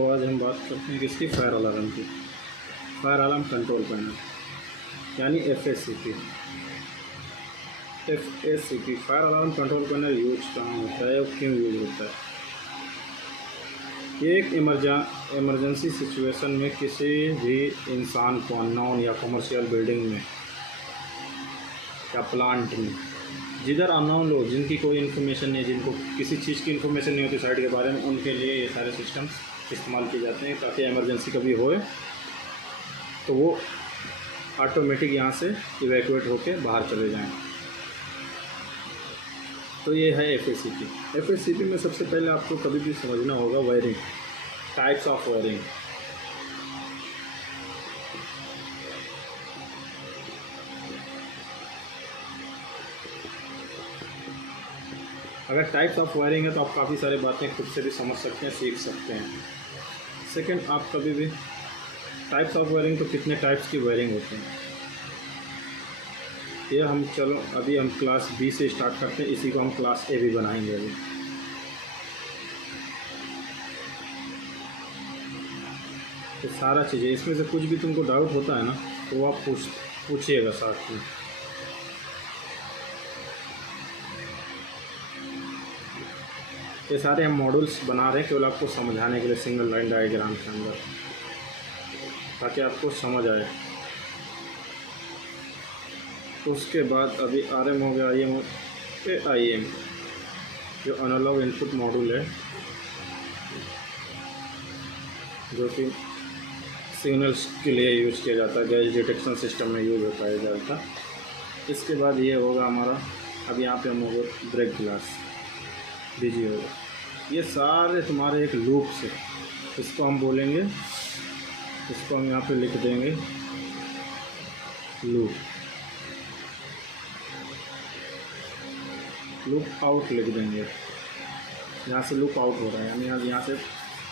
तो आज हम बात करते हैं किसकी, फायर अलार्म की। फायर अलार्म कंट्रोल पैनल यानी FACP। Fire alarm control panel use कहाँ होता है और क्यों यूज होता है? ये एक इमरजेंसी सिचुएशन में किसी भी इंसान को अननोन या कमर्शियल बिल्डिंग में या प्लांट में, जिधर अननोन लोग जिनकी कोई इन्फॉर्मेशन नहीं है, जिनको किसी चीज़ की इन्फॉर्मेशन नहीं होती साइट के बारे में, उनके लिए ये सारे सिस्टम्स इस्तेमाल किए जाते हैं ताकि इमरजेंसी कभी होए तो वो ऑटोमेटिक यहाँ से इवैक्यूएट होके बाहर चले जाएं। तो ये है FACP में सबसे पहले आपको कभी भी समझना होगा वायरिंग, टाइप्स ऑफ वायरिंग। अगर टाइप्स ऑफ वायरिंग है तो आप काफ़ी सारी बातें खुद से भी समझ सकते हैं, सीख सकते हैं। सेकंड, आप कभी भी टाइप्स ऑफ वायरिंग, तो कितने टाइप्स की वायरिंग होते हैं ये हम अभी हम क्लास B से स्टार्ट करते हैं, इसी को हम क्लास A भी बनाएंगे अभी। ये सारा चीज़ें, इसमें से कुछ भी तुमको डाउट होता है ना तो आप पूछिएगा साथ में। ये सारे हम मॉड्यूल्स बना रहे हैं केवल आपको समझाने के लिए, सिंगल लाइन डायग्राम के अंदर, ताकि आपको समझ आए। उसके बाद अभी RM हो गया, IM जो एनालॉग इनपुट मॉड्यूल है, जो कि सिग्नल्स के लिए यूज़ किया जाता है, गैस डिटेक्शन सिस्टम में यूज़ होता है ज़्यादातर। इसके बाद ये होगा हमारा, अब यहाँ पे हम होगा ब्रेक ग्लास, DG होगा। ये सारे तुम्हारे एक लूप से, इसको हम बोलेंगे, इसको हम यहाँ पे लिख देंगे लूप आउट लिख देंगे। यहाँ से लूप आउट हो रहा है यानी यहाँ से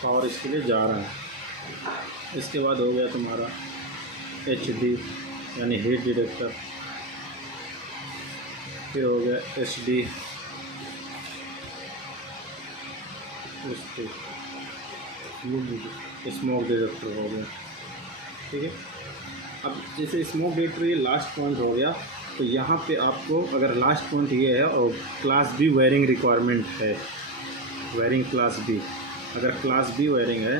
पावर इसके लिए जा रहा है। इसके बाद हो गया तुम्हारा HD यानी हीट डिटेक्टर, फिर हो गया HD स्मोक डिटेक्टर हो गया। ठीक है, अब जैसे स्मोक डिटेक्टर ये लास्ट पॉइंट हो गया, तो यहाँ पे आपको अगर लास्ट पॉइंट ये है और क्लास B वायरिंग रिक्वायरमेंट है, वायरिंग क्लास B, अगर क्लास B वायरिंग है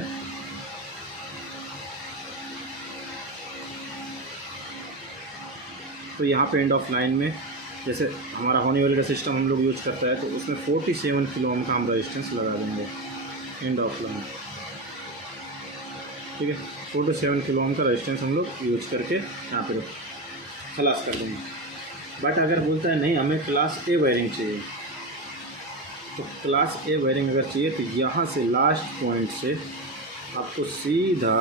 तो यहाँ पे एंड ऑफ लाइन में, जैसे हमारा हॉनीवेल का सिस्टम हम लोग यूज करता है, तो उसमें 47 किलो ओम का हम रेजिस्टेंस लगा देंगे एंड ऑफ लाइन। ठीक है, 47 किलो ओम का रेजिस्टेंस हम लोग यूज करके यहाँ पे खलास कर देंगे। बट अगर बोलता है नहीं हमें क्लास A वायरिंग चाहिए, तो क्लास A वायरिंग अगर चाहिए तो यहाँ से लास्ट पॉइंट से आपको सीधा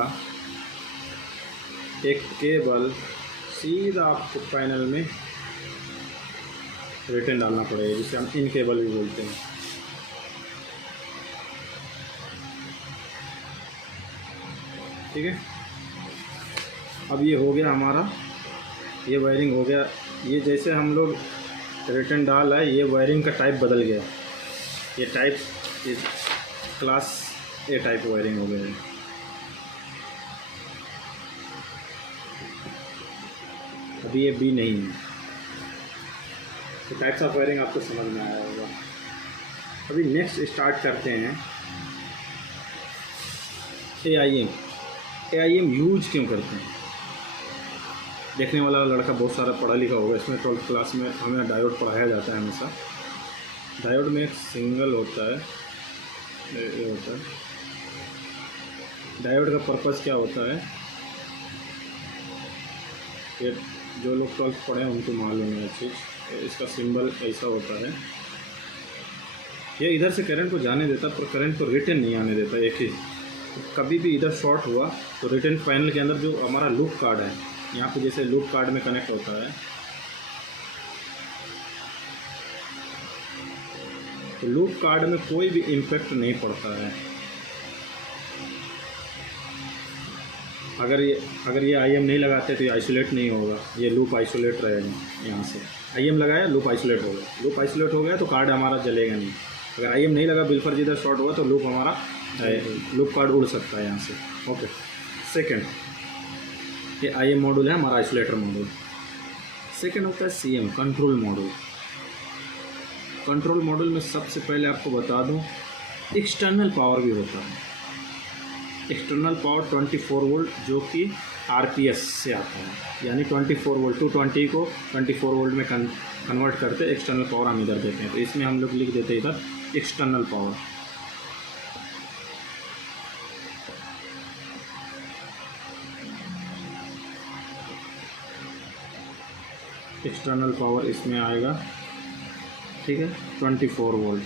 एक केबल सीधा आपको पैनल में रिटर्न डालना पड़ेगा, जिसे हम इन केबल भी बोलते हैं। ठीक है, अब ये हो गया हमारा, ये वायरिंग हो गया। ये जैसे हम लोग रिटर्न डाल है, ये वायरिंग का टाइप बदल गया, ये type class A type wiring हो गया है। अभी ये B नहीं है। तो टाइप्स ऑफ वायरिंग आपको समझ में आया होगा। अभी नेक्स्ट स्टार्ट करते हैं AIM यूज क्यों करते हैं? देखने वाला लड़का बहुत सारा पढ़ा लिखा होगा, इसमें 12th क्लास में हमें डायोड पढ़ाया जाता है हमेशा। डायोड में एक सिंगल होता है, ये होता है। डायोड का पर्पज़ क्या होता है, ये जो लोग 12th पढ़े हैं उनको मालूम है चीज़। इसका सिंबल ऐसा होता है, ये इधर से करंट को जाने देता पर करंट को रिटर्न नहीं आने देता एक ही। तो कभी भी इधर शॉर्ट हुआ तो रिटर्न पैनल के अंदर जो हमारा लूप कार्ड है, यहाँ पे जैसे लूप कार्ड में कनेक्ट होता है, तो लूप कार्ड में कोई भी इम्पैक्ट नहीं पड़ता है। अगर ये IM नहीं लगाते तो ये आइसोलेट नहीं होगा, ये लूप आइसोलेट रहेगा। यहाँ से IM लगाया, लूप आइसोलेट हो गया, लूप आइसोलेट हो गया तो कार्ड हमारा जलेगा नहीं। अगर IM नहीं लगा, बिल्फर जिधर शॉर्ट हुआ तो लूप हमारा लूप कार्ड उड़ सकता है यहाँ से। ओके, सेकंड ये IM मॉड्यूल है हमारा आइसोलेटर मॉड्यूल। सेकंड होता है CM control module. Control module में सबसे पहले आपको बता दूं एक्सटर्नल पावर भी होता है। एक्सटर्नल पावर 24 वोल्ट जो कि RPS से आता है, यानी 24 वोल्ट 220 को 24 वोल्ट में कन्वर्ट करते एक्सटर्नल पावर हम इधर देते हैं। तो इसमें हम लोग लिख देते हैं इधर एक्सटर्नल पावर। एक्सटर्नल पावर इसमें आएगा, ठीक है, 24 वोल्ट।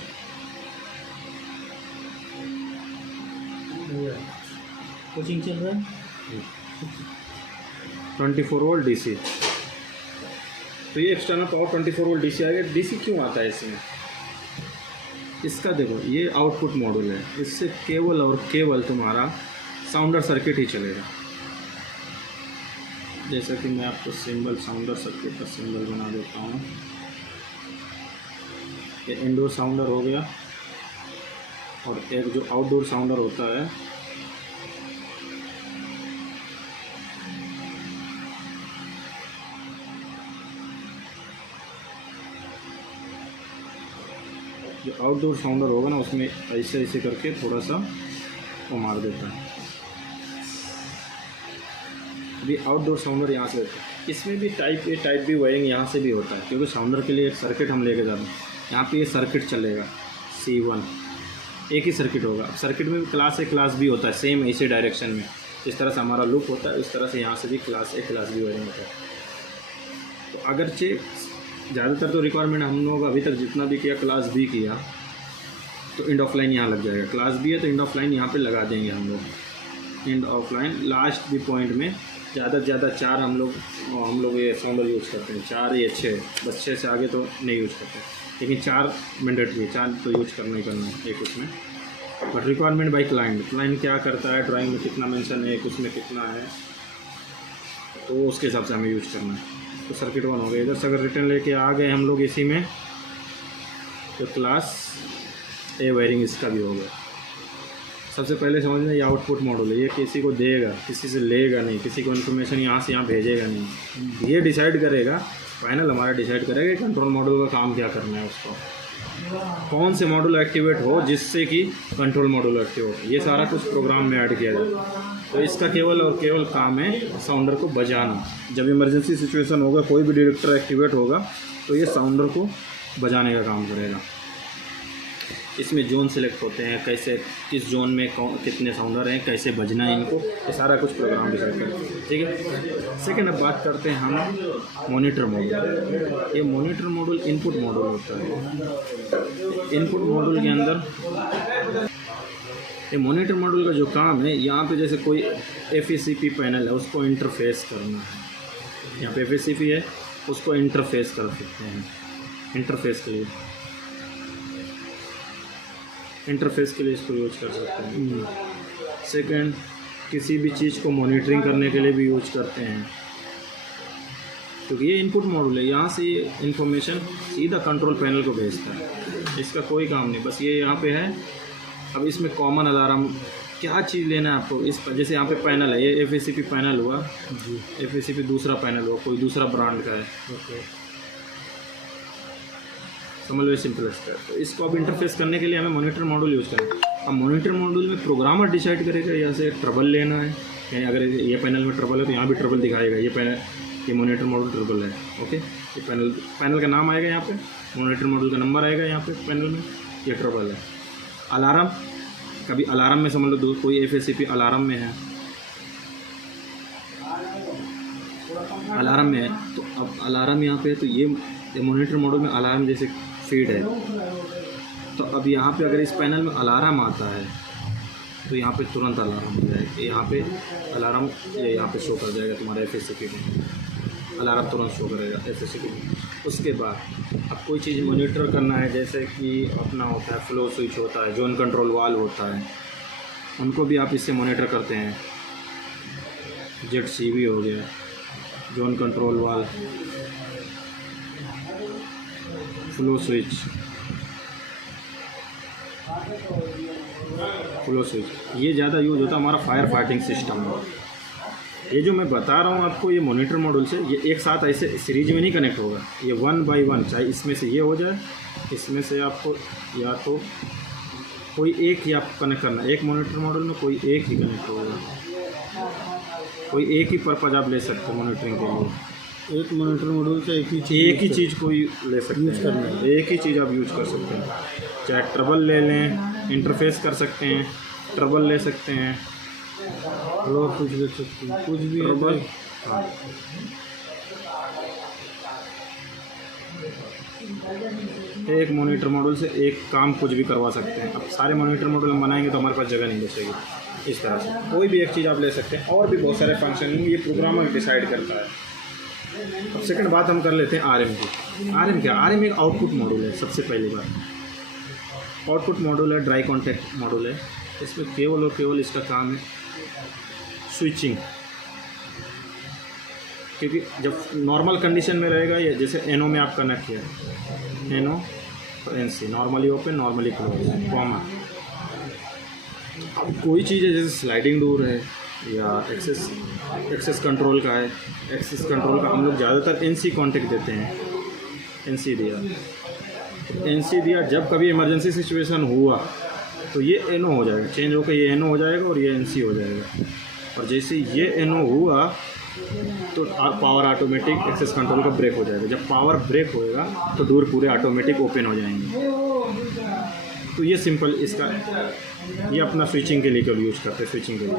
कोचिंग चल रहा है 24 वोल्ट DC। तो ये एक्सटर्नल पावर 24 वोल्ट DC आएगा। DC क्यों आता है इसमें? इसका देखो ये आउटपुट मॉड्यूल है, इससे केवल और केवल तुम्हारा साउंडर सर्किट ही चलेगा। जैसा कि मैं आपको सिंबल साउंडर सर्किट का सिंबल बना देता हूँ। ये इंडोर साउंडर हो गया और एक जो आउटडोर साउंडर होता है जो आउटडोर साउंडर होगा ना उसमें ऐसे ऐसे करके थोड़ा सा वो मार देता है। अभी आउटडोर साउंडर यहाँ से होता है। इसमें भी type A type B wiring यहाँ से भी होता है, क्योंकि साउंडर के लिए एक सर्किट हम लेके जाते हैं। यहाँ पे ये सर्किट चलेगा C1, एक ही सर्किट होगा। सर्किट में भी क्लास A क्लास B होता है, सेम ऐसे डायरेक्शन में। जिस तरह से हमारा लूप होता है उस तरह से यहाँ से भी class A class B wiring होता है। तो अगरचे ज़्यादातर तो रिक्वायरमेंट हम लोग अभी तक जितना भी किया क्लास B किया, तो इंड ऑफ लाइन यहाँ लग जाएगा। क्लास B है तो इंड ऑफ लाइन यहाँ पे लगा देंगे हम लोग। इंड ऑफ लाइन लास्ट भी पॉइंट में ज़्यादा से ज़्यादा 4 हम लोग ये साउंडर यूज़ करते हैं, 4 या 6, बस 6 से आगे तो नहीं यूज़ करते, लेकिन 4 मैंडेटरी, 4 तो यूज़ करना ही करना है एक उसमें। बट रिक्वायरमेंट बाई क्लाइंट क्या करता है, ड्राइंग में कितना मेंशन है, एक उसमें कितना है, तो उसके हिसाब से हमें यूज़ करना है। तो सर्किट 1 हो गया। इधर से अगर रिटर्न लेके आ गए हम लोग इसी में, तो क्लास A वायरिंग इसका भी हो गया। सबसे पहले समझना ये आउटपुट मॉड्यूल है, ये किसी को देगा, किसी से लेगा नहीं, किसी को इन्फॉर्मेशन यहाँ से यहाँ भेजेगा नहीं। ये डिसाइड करेगा, फाइनल हमारा डिसाइड करेगा कि कंट्रोल मॉड्यूल का काम क्या करना है, उसको कौन से मॉड्यूल एक्टिवेट हो जिससे कि कंट्रोल मॉड्यूल एक्टिव हो। ये सारा कुछ प्रोग्राम में ऐड किया जाए। तो इसका केवल और केवल काम है साउंडर को बजाना। जब इमरजेंसी सिचुएशन होगा, कोई भी डिटेक्टर एक्टिवेट होगा, तो ये साउंडर को बजाने का काम करेगा। इसमें जोन सेलेक्ट होते हैं, कैसे किस जोन में कितने साउंडर हैं, कैसे बजना है इनको, ये सारा कुछ प्रोग्राम डिसाइड करते हैं, ठीक है। सेकेंड अब बात करते हैं हम मॉनिटर मॉड्यूल। ये मॉनिटर मॉड्यूल इनपुट मॉड्यूल होता है। इनपुट मॉड्यूल के अंदर ये मॉनिटर मॉड्यूल का जो काम है, यहाँ पे जैसे कोई FACP पैनल है उसको इंटरफेस करना है। यहाँ पे FACP है, उसको इंटरफेस कर सकते हैं। इंटरफेस के लिए इसको यूज कर सकते हैं। सेकंड, किसी भी चीज़ को मॉनिटरिंग करने के लिए भी यूज करते हैं, क्योंकि ये इनपुट मॉड्यूल है। यहाँ से ये इन्फॉर्मेशन सीधा कंट्रोल पैनल को भेजता है, इसका कोई काम नहीं, बस ये यहाँ पे है। अब इसमें कॉमन अलार्म क्या चीज़ लेना है आपको, इस पर जैसे यहाँ पे पैनल है, ये FACP पैनल हुआ जी, FACP दूसरा पैनल हुआ, कोई दूसरा ब्रांड का है, ओके, समझ लो सिंपलेस्ट है। तो इसको अब इंटरफेस करने के लिए हमें मॉनिटर मॉड्यूल यूज़ करना है। अब मॉनिटर मॉड्यूल में प्रोग्रामर डिसाइड करेगा यहाँ से ट्रबल लेना है, या अगर ये पैनल में ट्रबल है तो यहाँ भी ट्रबल दिखाएगा, ये मॉनिटर मॉड्यूल ट्रबल है, ओके। ये पैनल का नाम आएगा, यहाँ पे मॉनिटर मॉड्यूल का नंबर आएगा, यहाँ पे पैनल में ये ट्रबल है। अलार्म, कभी अलार्म में समझ लो कोई FACP अलार्म में है, अलार्म में है, तो अब अलार्म यहाँ पे, तो ये मॉनिटर मॉड्यूल में अलार्म जैसे फीड है। तो अब यहाँ पे अगर इस पैनल में अलार्म आता है तो यहाँ पे तुरंत अलार्म हो जाएगा, यहाँ पे अलार्म ये यहाँ पे शो कर जाएगा तुम्हारे FACP में, अलार्म तुरंत शो करेगा FACP में। उसके बाद अब कोई चीज़ मॉनिटर करना है, जैसे कि अपना होता है फ्लो स्विच होता है, जोन कंट्रोल वाल्व होता है, उनको भी आप इससे मॉनिटर करते हैं। ZCV हो गया, zone control valve, flow switch, flow switch ये ज़्यादा यूज होता है हमारा फायर फाइटिंग सिस्टम में। ये जो मैं बता रहा हूँ आपको, ये मॉनिटर मॉड्यूल से ये एक साथ ऐसे सीरीज में नहीं कनेक्ट होगा, ये 1 बाई 1, चाहे इसमें से ये हो जाए, इसमें से आपको या तो कोई एक ही आपको कनेक्ट करना है। एक मॉनिटर मॉड्यूल में कोई एक ही कनेक्ट होगा, कोई एक ही पर्पज़ आप ले सकते हो मॉनिटरिंग के लिए। एक मॉनिटर मॉड्यूल से एक ही चीज़ कोई ले सकते यूज़ करना हैं, है। एक ही चीज़ आप यूज कर सकते हैं, चाहे ट्रबल ले लें, इंटरफेस कर सकते हैं, ट्रबल ले सकते हैं, और कुछ ले सकते हैं, कुछ भी ट्रबल। हाँ, एक मॉनिटर मॉड्यूल से एक काम कुछ भी करवा सकते हैं। अब सारे मॉनिटर मॉड्यूल हम बनाएंगे तो हमारे पास जगह नहीं बचेगी। इस तरह से कोई भी एक चीज़ आप ले सकते हैं, और भी बहुत सारे फंक्शन ये प्रोग्रामर डिसाइड करता है। अब सेकंड बात हम कर लेते हैं आरएम की। आरएम क्या? आरएम एक आउटपुट मॉड्यूल है। सबसे पहली बात आउटपुट मॉड्यूल है, ड्राई कॉन्टैक्ट मॉड्यूल है। इसमें केवल और केवल इसका काम है स्विचिंग, क्योंकि जब नॉर्मल कंडीशन में रहेगा ये, जैसे एनओ में आप कनेक्ट किया, एनओ और NC, normally open normally close, common. अब कोई चीज़ है जैसे स्लाइडिंग डोर है या एक्सेस कंट्रोल का है, एक्सेस कंट्रोल का हम लोग ज़्यादातर एनसी कॉन्टैक्ट देते हैं। एनसी दिया, जब कभी इमरजेंसी सिचुएशन हुआ तो ये एनओ हो जाएगा, चेंज होकर ये एनओ हो जाएगा और ये एनसी हो जाएगा। और जैसे ये एनओ हुआ तो पावर ऑटोमेटिक एक्सेस कंट्रोल का ब्रेक हो जाएगा। जब पावर ब्रेक होएगा तो डोर पूरे ऑटोमेटिक ओपन हो जाएंगे। तो ये सिंपल इसका, ये अपना स्विचिंग के लिए कभी यूज करते हैं, स्विचिंग के लिए।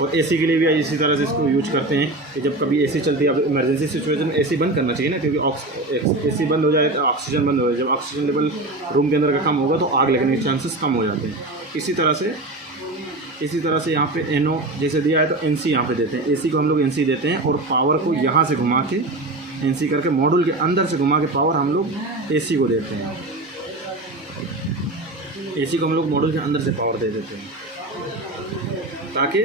और एसी के लिए भी इसी तरह से इसको यूज करते हैं कि जब कभी एसी चलती है, अब इमरजेंसी सिचुएशन में एसी बंद करना चाहिए ना, क्योंकि एसी बंद हो जाए तो ऑक्सीजन बंद हो जाए। जब ऑक्सीजन लेवल रूम के अंदर का कम होगा तो आग लगने के चांसेस कम हो जाते हैं। इसी तरह से यहाँ पे एनओ जैसे दिया है तो एनसी यहाँ पे देते हैं। एसी को हम लोग एनसी देते हैं और पावर को यहाँ से घुमा के एनसी करके मॉड्यूल के अंदर से घुमा के पावर हम लोग एसी को देते हैं। एसी को हम लोग मॉड्यूल के अंदर से पावर दे देते हैं, ताकि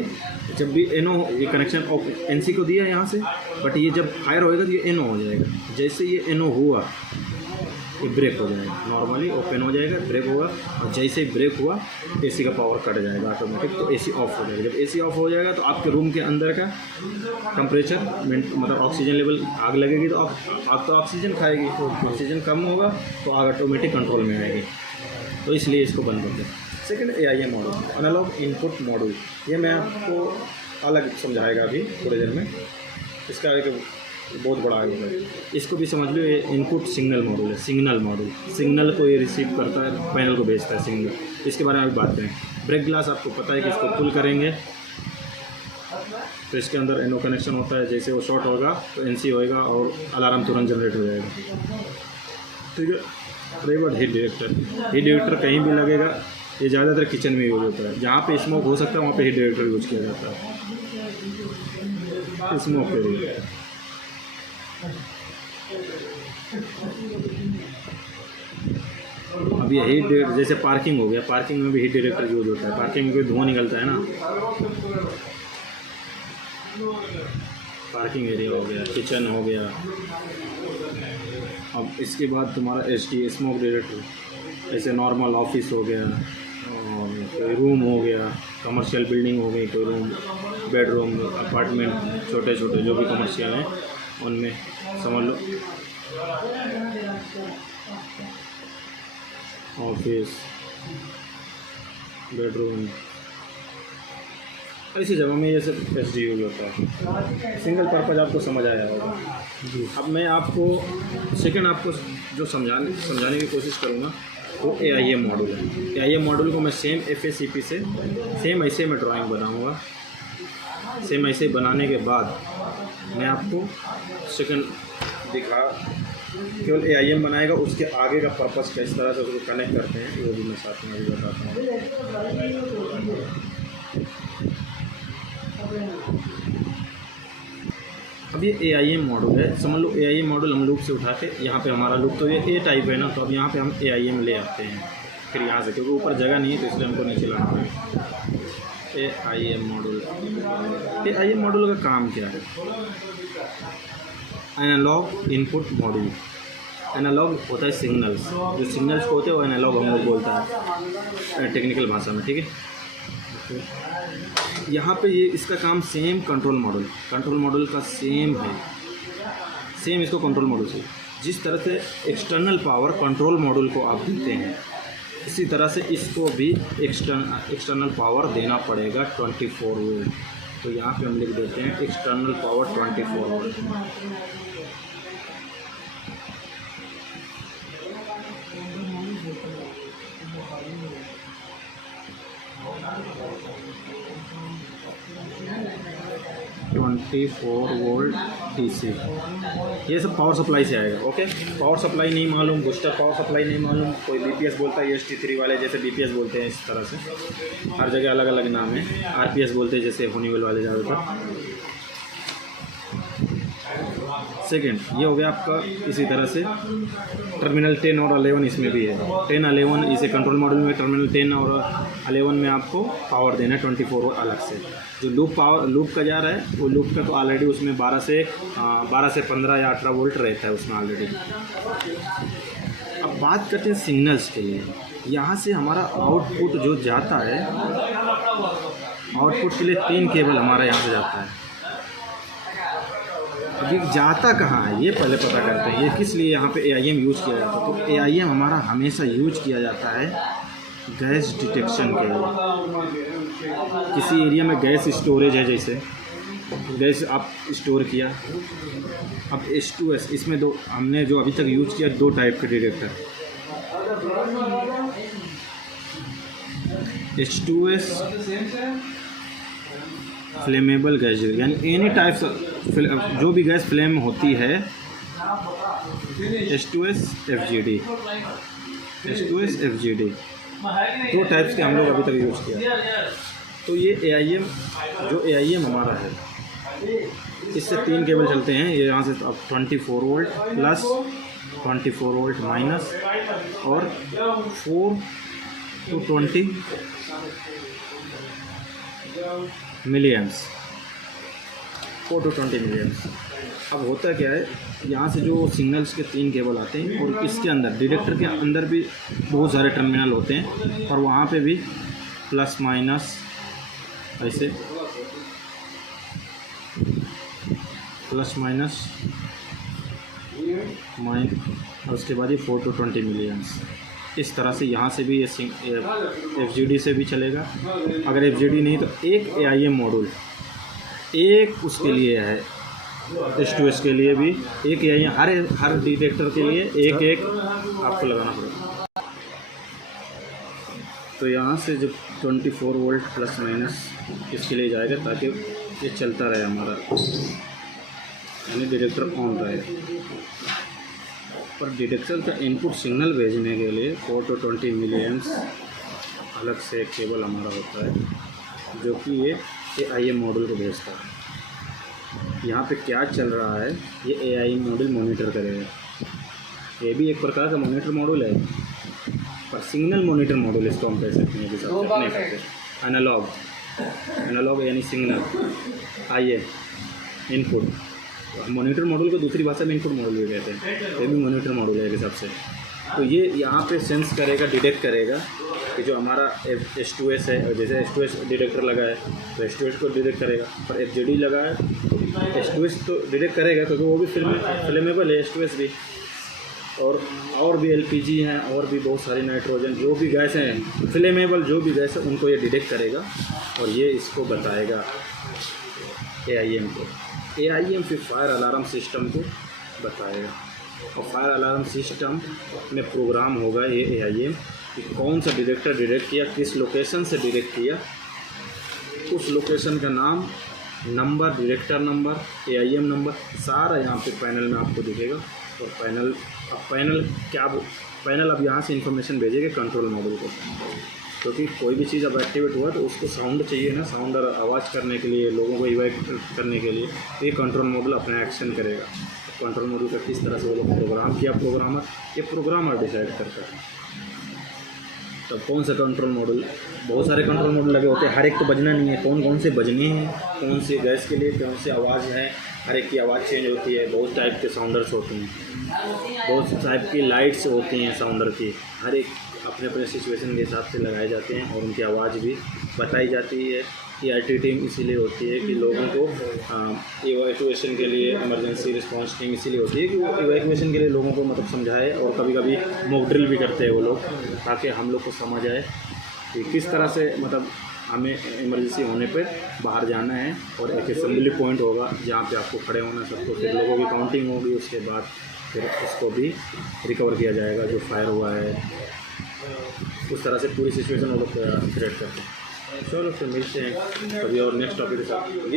जब भी एनओ, ये कनेक्शन एनसी को दिया यहाँ से, बट ये जब फायर होएगा तो ये एनओ हो जाएगा। जैसे ये एनओ हुआ ये ब्रेक हो जाएगा, नॉर्मली ओपन हो जाएगा, ब्रेक होगा। और जैसे ही ब्रेक हुआ एसी का पावर कट जाएगा ऑटोमेटिक, तो एसी ऑफ हो जाएगा। जब एसी ऑफ हो जाएगा तो आपके रूम के अंदर का टेम्परेचर मतलब ऑक्सीजन लेवल, आग लगेगी तो आग तो ऑक्सीजन खाएगी, ऑक्सीजन कम होगा तो आग ऑटोमेटिक कंट्रोल में आएगी। तो इसलिए इसको बंद करते हैं। Second AIM module, analogue input module. ये मैं आपको अलग समझाएगा अभी थोड़ी देर में, इसका एक बहुत बड़ा है। इसको भी समझ लो, ये इनपुट सिग्नल मॉड्यूल है। सिग्नल को ये रिसीव करता है, पैनल को भेजता है सिग्नल। इसके बारे में अभी बात करें। ब्रेक ग्लास आपको पता है कि इसको पुल करेंगे तो इसके अंदर एनओ कनेक्शन होता है। जैसे वो शॉर्ट होगा तो एनसी होएगा और अलार्म तुरंत जनरेट हो जाएगा, ठीक है। रही बात हीट डिटेक्टर कहीं भी लगेगा, ये ज़्यादातर किचन में यूज होता है। जहाँ पे स्मोक हो सकता है वहाँ पे हीट डिटेक्टर यूज किया जाता है, स्मोक के लिए। अब ये हीट डिटेक्टर, जैसे पार्किंग हो गया, पार्किंग में भी हीट डिटेक्टर यूज होता है। पार्किंग में कोई धुआं निकलता है ना, पार्किंग एरिया हो गया, किचन हो गया। अब इसके बाद तुम्हारा SD स्मोक डिटेक्टर, ऐसे नॉर्मल ऑफिस हो गया और कोई रूम हो गया, कमर्शियल बिल्डिंग हो गई, कोई रूम, बेडरूम, अपार्टमेंट, छोटे छोटे जो भी कमर्शियल हैं उनमें समझ लो, ऑफिस, बेडरूम, ऐसी जगह में ये सब SD यूज होता है। सिंगल पर्पज़ आपको समझ आया होगा। अब मैं आपको सेकंड आपको जो समझाने की कोशिश करूँगा वो AIM मॉड्यूल है। AIM मॉड्यूल को मैं सेम FACP से सेम ऐसे मैं ड्राइंग बनाऊँगा। सेम ऐसे बनाने के बाद मैं आपको सेकंड दिखा, केवल AIM बनाएगा, उसके आगे का पर्पस किस तरह से उसको कनेक्ट करते हैं वो भी मैं साथ में अभी बताता हूँ। अब ये AIM मॉड्यूल है, समझ लो। AIM मॉड्यूल हम लूप से उठा के, यहाँ पे हमारा लूप तो ये A टाइप है ना, तो अब यहाँ पे हम AIM ले आते हैं फिर यहाँ से, क्योंकि ऊपर जगह नहीं है तो इसलिए हमको नीचे लाना पड़ेगा। AIM मॉड्यूल का काम क्या है? Analogue input module. एनालॉग होता है सिग्नल्स, जो सिग्नल्स को होते हैं वो एनालॉग हम लोग बोलता है टेक्निकल भाषा में, ठीक है। यहाँ पे ये इसका काम सेम कंट्रोल मॉडल का सेम है, सेम इसको कंट्रोल मॉडल से जिस तरह से एक्सटर्नल पावर कंट्रोल मॉड्यूल को आप देते हैं, इसी तरह से इसको भी एक्सटर्नल पावर देना पड़ेगा 24 वोल्ट। तो यहाँ पे हम लिख देते हैं external power 24 volt. Volt DC, ये सब पावर सप्लाई से आएगा। ओके, पावर सप्लाई नहीं मालूम, बूस्टर पावर सप्लाई नहीं मालूम, कोई BPS बोलता है, ST3 वाले जैसे BPS बोलते हैं, इस तरह से हर जगह अलग अलग नाम है। RPS बोलते हैं जैसे होनीवेल वाले ज़्यादातर। सेकेंड ये हो गया आपका, इसी तरह से टर्मिनल 10 और 11 इसमें भी है। 10 11 इसे कंट्रोल मॉड्यूल में टर्मिनल 10 और 11 में आपको पावर देना है 24 अलग से। जो लूप का जा रहा है वो लूप का तो ऑलरेडी उसमें 12 से 15 या 18 वोल्ट रहता है उसमें ऑलरेडी। अब बात करते हैं सिग्नल्स के लिए। यहाँ से हमारा आउटपुट जो जाता है, आउटपुट के लिए 3 केबल हमारा यहाँ से जाता है। ये जाता कहाँ है ये पहले पता करते हैं। ये किस लिए यहाँ पे AIM यूज़ किया जाता है? तो AIM हमारा हमेशा यूज किया जाता है गैस डिटेक्शन के लिए। किसी एरिया में गैस स्टोरेज है, जैसे गैस आप स्टोर किया, अब H2S इसमें दो हमने जो अभी तक यूज किया 2 टाइप के डिटेक्टर, H2S फ्लेमेबल गैस, यानी एनी टाइप्स जो भी गैस फ्लेम होती है, H2S FGD 2 टाइप्स के हम लोग अभी तक यूज़ किया। तो ये AIM हमारा है, इससे 3 केबल चलते हैं। ये यहाँ से अब 24 वोल्ट प्लस, 24 वोल्ट माइनस, और 4 to 20 मिलियम्स, 4 to 20 मिलियम्स। अब होता क्या है, यहाँ से जो सिग्नल्स के 3 केबल आते हैं और इसके अंदर डिटेक्टर के अंदर भी बहुत सारे टर्मिनल होते हैं, और वहाँ पे भी प्लस माइनस ऐसे प्लस माइनस और उसके बाद ये 4 to 20 मिलियम्स। इस तरह से यहाँ से भी ये FGD से भी चलेगा। अगर FGD नहीं तो एक AIM मॉड्यूल, एक उसके लिए है, H2S के लिए भी एक AIM, हर डिटेक्टर के लिए एक आपको लगाना पड़ेगा। तो यहाँ से जब 24 वोल्ट प्लस माइनस इसके लिए जाएगा ताकि ये चलता रहे हमारा, यानी डिटेक्टर ऑन रहे। पर डिटेक्टर का इनपुट सिग्नल भेजने के लिए 4 to 20 मिलियम्स अलग से एक केबल हमारा होता है, जो कि ये AIM मॉड्यूल को भेजता है। यहाँ पे क्या चल रहा है ये AIM मॉड्यूल मॉनिटर करेगा। ये भी एक प्रकार का मॉनिटर मॉड्यूल है, पर सिग्नल मॉनिटर मॉड्यूल इसको हम कह सकते हैं। नहीं सकते एनालॉग यानी सिग्नल, इनपुट। मॉनिटर मॉड्यूल को दूसरी भाषा में इनपुट मॉड्यूल भी कहते हैं, ये भी मॉनिटर मॉड्यूल है एक हिसाब से। तो ये यहाँ पे सेंस करेगा, डिटेक्ट करेगा कि जो हमारा H2S है, और जैसे H2S डिटेक्टर लगा है तो H2S को डिटेक्ट करेगा, पर FGD लगा है H2S तो डिटेक्ट करेगा क्योंकि वो भी फ्लेमेबल है H2S भी, और भी LPG हैं, और भी बहुत सारी नाइट्रोजन जो भी गैस हैं फ्लेमेबल, जो भी गैस है उनको ये डिटेक्ट करेगा और ये इसको बताएगा AIM को। AIM फिर फायर अलार्म सिस्टम को बताएगा, और फायर अलार्म सिस्टम में प्रोग्राम होगा ये AIM कि कौन सा डिटेक्टर डिटेक्ट किया, किस लोकेशन से डिटेक्ट किया, उस लोकेशन का नाम, number, detector number, AIM number, सारा यहाँ पे पैनल में आपको दिखेगा। और पैनल अब यहाँ से इंफॉर्मेशन भेजेगा कंट्रोल मॉड्यूल को, क्योंकि कोई भी चीज़ अब एक्टिवेट हुआ तो उसको साउंड चाहिए ना, साउंड और आवाज़ करने के लिए, लोगों को इवैक्यूएट करने के लिए ये कंट्रोल मॉड्यूल अपना एक्शन करेगा। कंट्रोल मॉड्यूल का किस तरह से वो लोग प्रोग्राम किया, ये प्रोग्रामर डिसाइड करता है। तो कौन सा कंट्रोल मॉड्यूल, बहुत सारे कंट्रोल मॉड्यूल लगे होते हैं, हर एक तो बजना नहीं है, कौन कौन से बजने हैं, कौन से गैस के लिए कौन से आवाज़ है, हर एक की आवाज़ चेंज होती है, बहुत टाइप के साउंडर्स होते हैं, बहुत टाइप की लाइट्स होती हैं साउंडर की, हर एक अपने अपने सिचुएशन के हिसाब से लगाए जाते हैं और उनकी आवाज़ भी बताई जाती है। ये आईटी टीम इसीलिए होती है कि लोगों को इवैक्यूएशन के लिए, इमरजेंसी रिस्पांस टीम इसीलिए होती है कि वो इवैक्यूएशन के लिए लोगों को मतलब समझाए, और कभी कभी मॉक ड्रिल भी करते हैं वो लोग, ताकि हम लोग को समझ आए कि किस तरह से मतलब हमें इमरजेंसी होने पे बाहर जाना है। और एक असेंबली पॉइंट होगा जहाँ पे आपको खड़े होना है सबको, फिर लोगों की काउंटिंग होगी, उसके बाद फिर उसको भी रिकवर किया जाएगा जो फायर हुआ है। उस तरह से पूरी सिचुएशन वो लोग क्रिएट करते हैं। चलो फिर मिलते हैं कभी और नेक्स्ट टॉपिक के साथ।